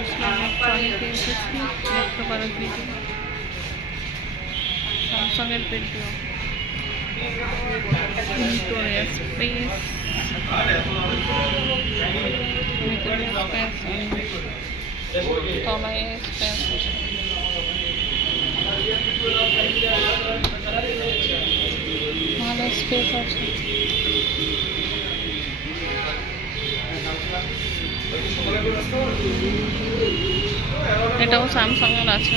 Electronic এসেছি দেখতে পারো ভিডিও স্যামসাংয়ের ভিডিও ভিক্টোরিয়া স্পেস তলায় স্পেস ভালো স্পেস আছে। এটাও স্যামসাং এর আছে।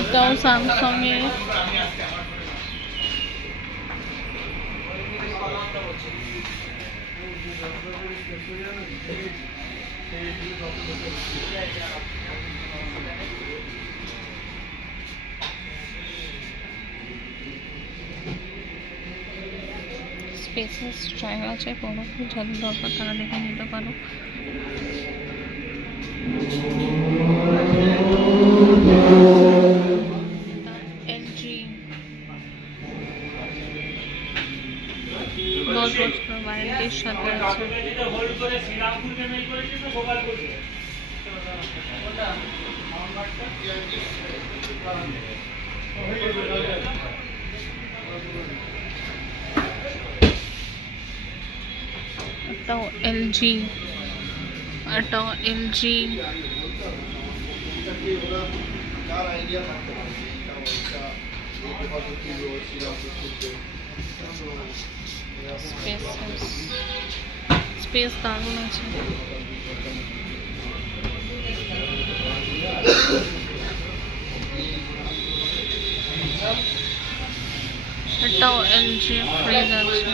এটাও স্যামসাং এর। স্পেসেস ট্রাই আছে, কোনো যাদের দরকার তারা দেখে নিতে পারো। এলজি 10 বছর ওয়ারেন্টির সাথে আছে। এটাও এলজি, এটাও এলজি। স্পেস দারুণ আছে। এটাও এলজি ফ্রিজ আছে।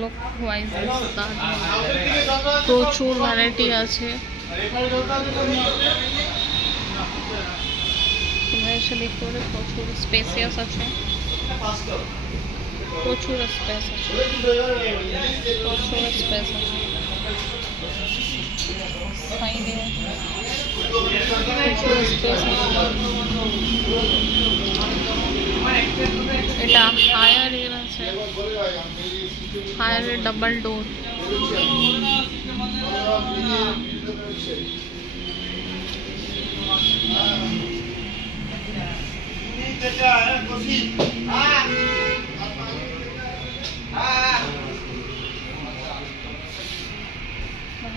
লুক ওয়াইজ প্রচুর ভ্যারাইটি আছে। তোমরা এসে দেখতে পারো, প্রচুর স্পেসিয়াস আছে, প্রচুর স্পেস আছে, প্রচুর স্পেস আছে। সাইডে প্রচুর স্পেস আছে। এটা হায়ার এর আছে, হায়ার এর ডাবল ডোর।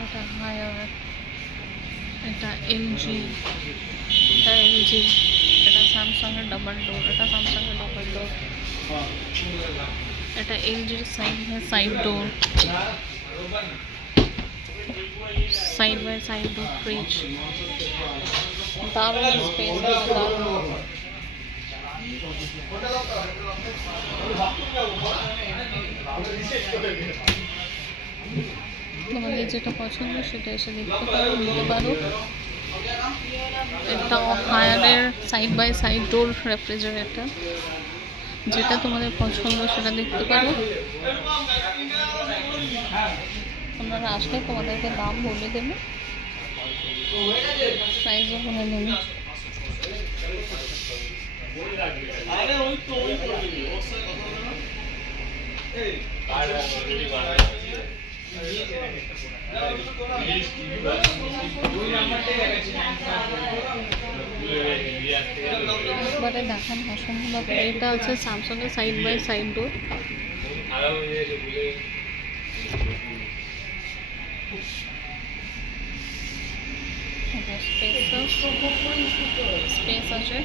এটা হায়ার, এটা এলজি, এটা এলজি। এটা স্যামসাং এর ডাবল ডোর, এটা স্যামসাং এর ডাবল ডোর। এটা এলজির side door, side by side door fridge. দারুণ স্পেস আছে, দারুণ। তোমাদের যেটা পছন্দ সেটা এসে দেখতে পারো, নিতে পারো। এটা হায়ারের side by side door refrigerator, যেটা তোমাদের পছন্দ সেটা দেখতে পারো। তোমরা আসলে তোমাদেরকে দাম বলে দেবে, প্রাইসও বলে দেবে। একবারে দেখান পছন্দ। এটা আছে স্যামসাং এর side by side door. Space আছে, প্রচুর স্পেস আছে,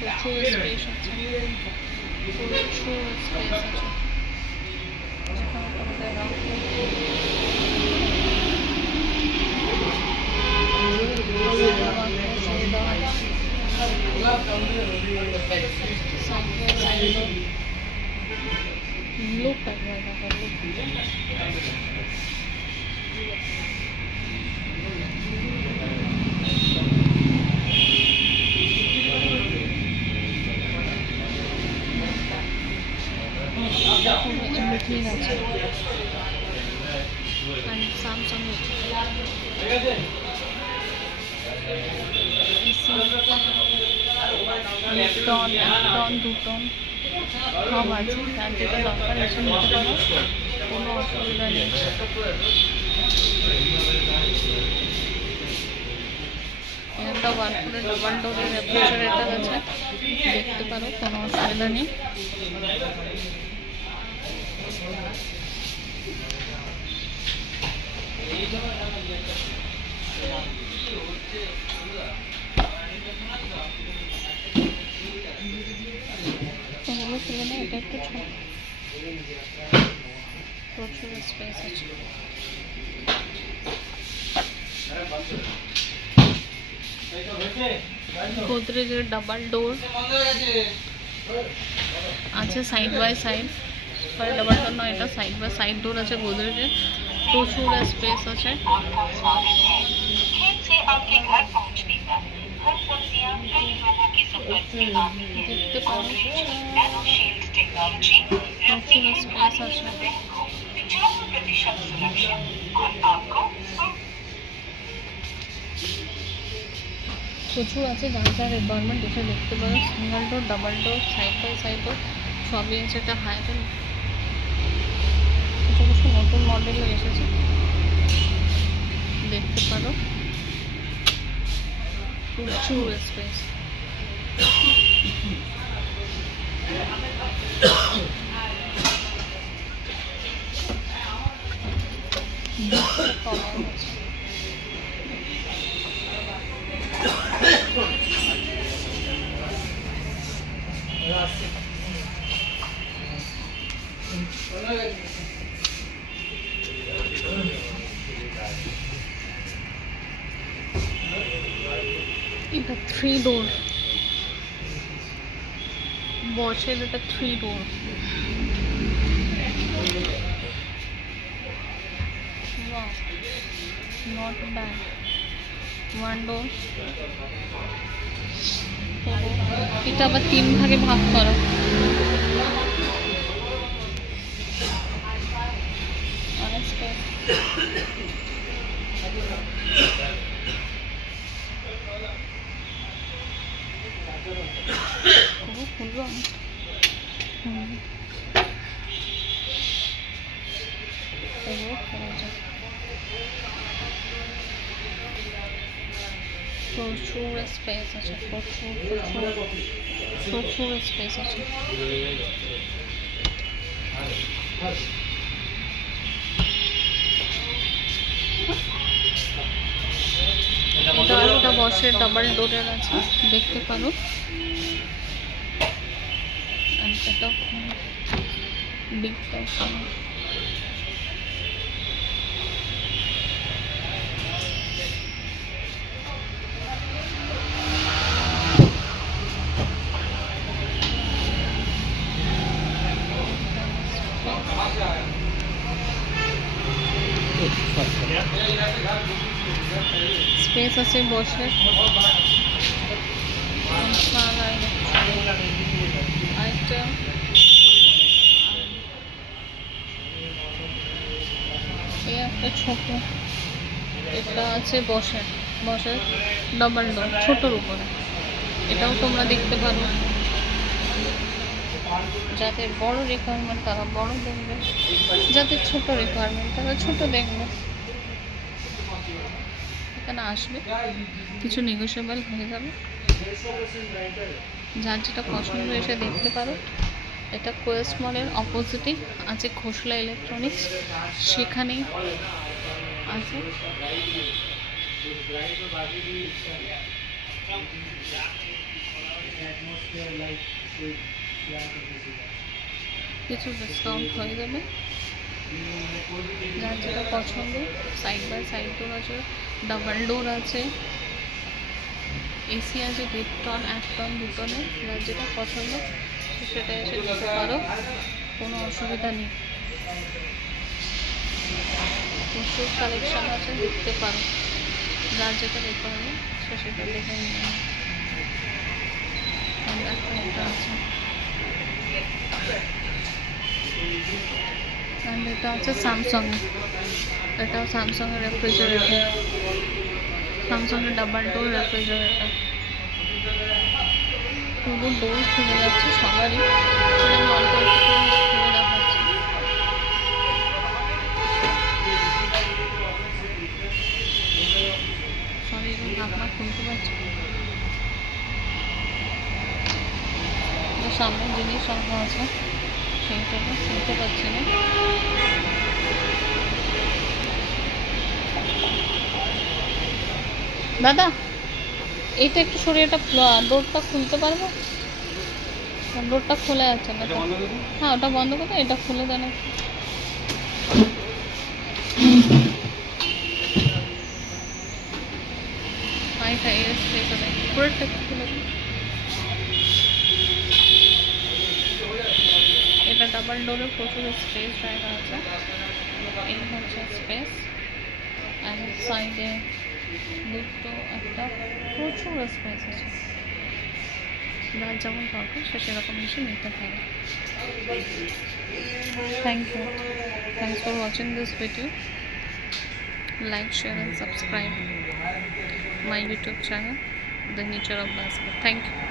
প্রচুর স্পেস আছে। Look at that. Samsung ton 1 ton 2 ton সব আছে, যার যেটা দরকার এসে নিতে পারো, কোনো অসুবিধা নেই। একটা ওয়ার্লপুলের ডাবল ডোরের রেফ্রিজারেটর আছে, দেখতে পারো, কোনো অসুবিধা নেই। এগুলো খুলে না, এটা একটু ছোট, প্রচুর স্পেস আছে। গোদরেজের ডাবল ডোর আছে side by side, sorry double door নয়, এটা সাইড বাই সাইড ডোর আছে গোদরেজের, প্রচুর স্পেস আছে। দেখতে পাবো প্রচুর স্পেস আছে। প্রচুর আছে, যার যার রিকোয়ারমেন্ট এসে দেখতে পারো। Single door, double door, side by side door সবই আছে। এটা হায়ারের কিছু কিছু নতুন মডেলও এসেছে, দেখতে পারো, প্রচুর স্পেস। এটা 3 ডোর, বসের এটা 3 ডোর, নট ব্যাড। 1 ডোর, এটা আবার 3 ভাগে ভাগ করা। খুলবো প্রচুর স্পেস আছে, প্রচুর প্রচুর প্রচুর স্পেস আছে। এটা বসের ডাবল ডোরের আছে, দেখতে পারো। এটা বিগ টাইপ। স্পেস আছে বসে। আরেকটা একটা ছোট, এটা আছে বসের ডাবল ডোর, ছোটোর উপরে। এটাও তোমরা দেখতে পারো, যাদের বড় রিকোয়ারমেন্ট তারা বড় দেখবে, যাদের ছোট রিকোয়ারমেন্ট তারা ছোট দেখবে। এখানে আসবে, কিছু নেগোশিয়েবল হয়ে যাবে, যার যেটা পছন্দ এসে দেখতে পারো। এটা কোয়েস্ট মলের অপোজিটেই আছে খোসলা ইলেকট্রনিক্স, সেখানেই আছে। কিছু ডিসকাউন্ট হয়ে যাবে, যার যেটা পছন্দ। সাইড বাই সাইড ডোর আছে, ডাবল ডোর আছে, এসি আছে 1.5 টন 1 টন 2 টনের, যার যেটা পছন্দ সেটা এসে নিতে পারো, কোনো অসুবিধা নেই। প্রচুর কালেকশন আছে, দেখতে পারো, যার যেটা রিকোয়ারমেন্ট সে সেটা দেখে নিয়ে এটা আছে। অ্যান্ড এটা আছে স্যামসাং, এটাও স্যামসাংয়ের রেফ্রিজারেটর, স্যামসাংয়ের ডাবল ডোর রেফ্রিজারেটর। পুরো ডোর খুলে যাচ্ছে সবারই, আমি অল্প অল্প করে খুলে দেখাচ্ছি। সরি এরকম ঢাকনা খুলতে পারছি, সামনে জিনিস রাখা আছে সেই জন্য খুলতে পারছি না। দাদা এইটা একটু সরিয়ে, এটা ডোরটা খুলতে পারবো? ডোরটা খোলা যাচ্ছে না। হ্যাঁ ওটা বন্ধ করে এটা খুলে দেন একটু। এটা এর স্পেস আছে, পুরোটা একটু খুলে দিন। এটা ডাবল ডোরের প্রচুর স্পেস জায়গা আছে, এই হচ্ছে স্পেস। অ্যান্ড সাইডে দুটো একটা প্রচুর স্পেস আছে, যার যেমন দরকার সে সেরকম এসে নিতে পারে। Thank you, thanks for watching this video. Like, share and subscribe my YouTube channel, The Nature of Basket. Thank you.